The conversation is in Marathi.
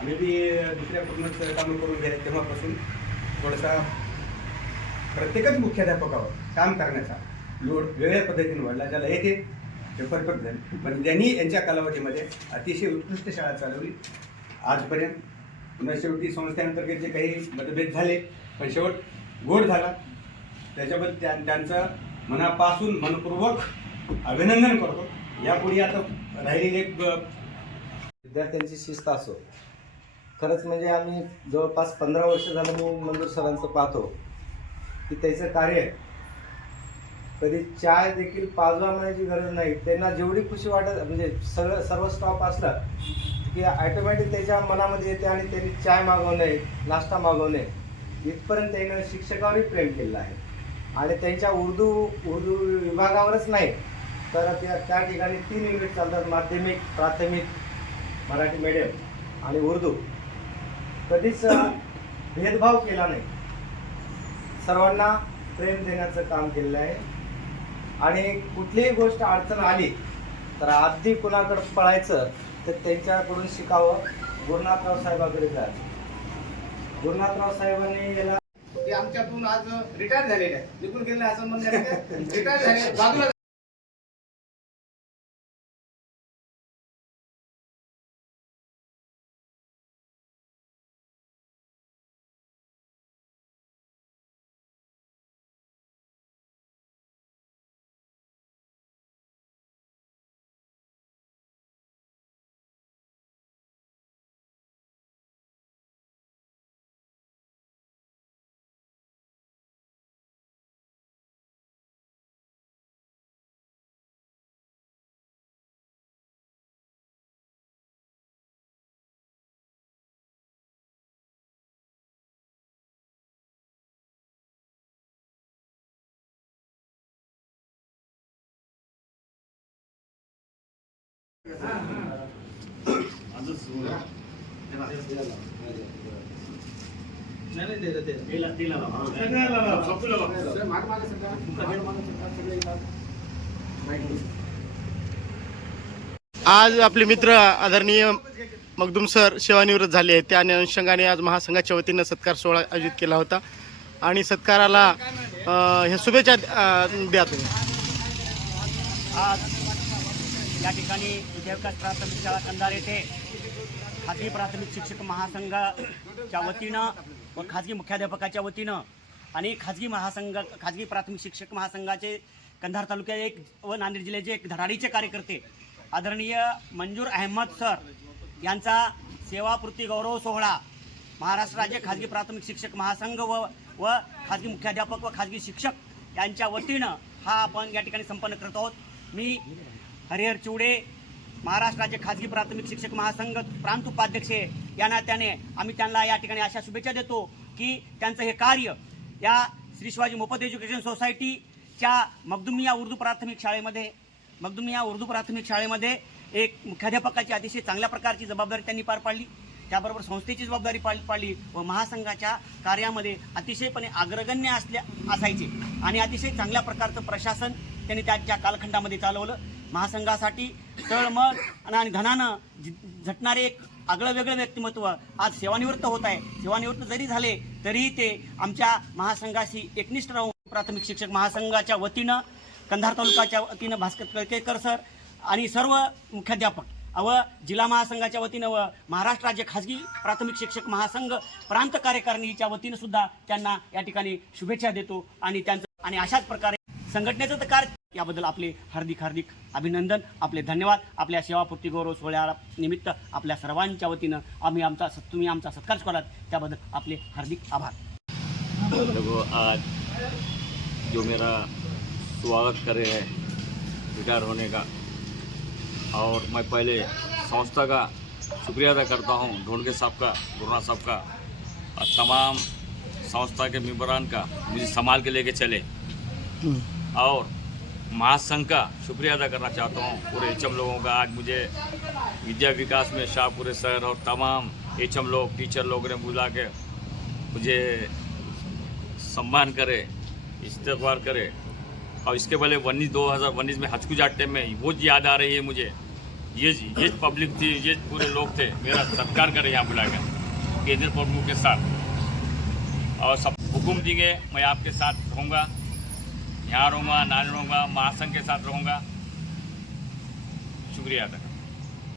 आम्ही बी दुसऱ्याकडूनच कामं करून गेले तेव्हापासून. थोडासा प्रत्येकच मुख्याध्यापकावर काम करण्याचा. लोड वेगळ्या पद्धतीने वाढला ज्याला येते ते परफेक्ट झाले. पण त्यांनी यांच्या कालावधीमध्ये अतिशय उत्कृष्ट शाळा चालवली. आजपर्यंत पुन्हा शेवटी संस्थेअंतर्गत जे काही मतभेद झाले पण शेवट गोड झाला. त्याच्याबद्दल त्या त्यांचं मनापासून मनपूर्वक अभिनंदन करतो. यापुढे आता राहिलेले एक विद्यार्थ्यांची शिस्त असो खरंच म्हणजे आम्ही जवळपास पंधरा वर्ष झालं मी मंजूर सरांचं पाहतो. की त्याचं कार्य कधी चाय देखील पाजवा म्हणायची गरज नाही. त्यांना जेवढी खुशी वाटत म्हणजे सगळं सर्व स्टॉप असला की ॲटोमॅटिक त्याच्या मनामध्ये येते आणि त्यांनी चाय मागवणे नाश्ता मागवणे इथपर्यंत त्यानं शिक्षकावरही प्रेम केलेलं आहे. आणि त्यांच्या उर्दू उर्दू विभागावरच नाही तर त्या त्या ठिकाणी तीन युनिट चालतात माध्यमिक प्राथमिक मराठी मीडियम आणि उर्दू. कधीच भेदभाव केला नाही. सर्वांना प्रेम देण्याचं काम केलेलं आहे. आणि कुठलीही गोष्ट अडचण आली तर अगदी कुणाकडे पळायचं तर त्यांच्याकडून शिकावं गुरुनाथराव साहेबाकडे जायचं. गुरुनाथराव साहेबांनी याला ते आमच्यातून आज रिटायर झालेले आहे निघून गेले असं म्हणण्यात रिटायर झाले बाजूला माग मागे मागे येतात. आज आपले मित्र आदरणीय मगदुम सर सेवानिवृत्त झाले आहेत. त्या अनुषंगाने आज महासंघाच्या वतीनं सत्कार सोहळा आयोजित केला होता. आणि सत्काराला हे शुभेच्छा द्या तुम्ही. आज या ठिकाणी विद्याविकास प्राथमिक शाळा कंधार येथे खाजगी प्राथमिक शिक्षक महासंघाच्या वतीनं व खाजगी मुख्याध्यापकाच्या वतीनं आणि खाजगी महासंघ खाजगी प्राथमिक शिक्षक महासंघाचे कंधार तालुक्यात एक व नांदेड जिल्ह्याचे एक धडाडीचे कार्यकर्ते आदरणीय मंजूर अहमद सर यांचा सेवापूर्ती गौरव सोहळा महाराष्ट्र राज्य खाजगी प्राथमिक शिक्षक महासंघ व व खाजगी मुख्याध्यापक व खाजगी शिक्षक यांच्या वतीनं हा आपण या ठिकाणी संपन्न करत आहोत. मी हरिहर चिवडे महाराष्ट्र राज्य खाजगी प्राथमिक शिक्षक महासंघ प्रांत उपाध्यक्ष या नात्याने आम्ही त्यांना या ठिकाणी अशा शुभेच्छा देतो की त्यांचं हे कार्य या श्री शिवाजी मोफत एज्युकेशन सोसायटीच्या मगदुमिया उर्दू प्राथमिक शाळेमध्ये मगदुमिया उर्दू प्राथमिक शाळेमध्ये एक मुख्याध्यापकाची अतिशय चांगल्या प्रकारची जबाबदारी त्यांनी पार पाडली. त्याबरोबर संस्थेची जबाबदारी पार पाडली व महासंघाच्या कार्यामध्ये अतिशयपणे अग्रगण्य असल्या असायचे आणि अतिशय चांगल्या प्रकारचं प्रशासन त्यांनी त्याच्या कालखंडामध्ये चालवलं. महासंघासाठी तळमळ आणि धनानं झटणारे एक आगळं वेगळं व्यक्तिमत्व आज सेवानिवृत्त होत आहे. सेवानिवृत्त जरी झाले तरीही ते आमच्या महासंघाशी एकनिष्ठ राहून प्राथमिक शिक्षक महासंघाच्या वतीनं कंधार तालुकाच्या वतीनं भास्कर कळकेकर सर आणि सर्व मुख्याध्यापक व जिल्हा महासंघाच्या वतीनं व महाराष्ट्र राज्य खाजगी प्राथमिक शिक्षक महासंघ प्रांत कार्यकारिणीच्या वतीनं सुद्धा त्यांना या ठिकाणी शुभेच्छा देतो आणि त्यांचं आणि अशाच प्रकारे संघटनेचं तर कार्य याबद्दल आपले हार्दिक हार्दिक अभिनंदन आपले धन्यवाद. आपल्या सेवापूर्ती गौरव सोहळ्या निमित्त आपल्या सर्वांच्या वतीनं आम्ही आमचा तुम्ही आमचा सत्कार केलात त्याबद्दल आपले हार्दिक आभार. देखो आज जो मेरा स्वागत करे है रिटायर होने का और मैं पहले संस्था का शुक्रिया अदा करता हूँ ढोंडके साहब का गुरुनाथ साहब का और तमाम संस्था के मेम्बरान का मुझे संभाल के लेके चले। और महासंघ का शुक्रिया अदा करना चाहता हूँ पूरे एचएम लोगों का। आज मुझे विद्या विकास में शाहपुरे सर और तमाम एचएम लोग, टीचर लोग ने बुला के मुझे सम्मान करे, इस्तेफार करे। और इसके पहले उन्नीस दो हज़ार उन्नीस में हचकू जाटे में वो याद आ रही है मुझे। ये ये पब्लिक थी, ये पूरे लोग थे। मेरा सत्कार करे यहाँ बुला कर केंद्र प्रमुख के साथ। और सब हुकुम देंगे, मैं आपके साथ रहूँगा। यहाँ रहूँगा ना रहूँगा महासंघ के साथ रहूँगा। शुक्रिया अदा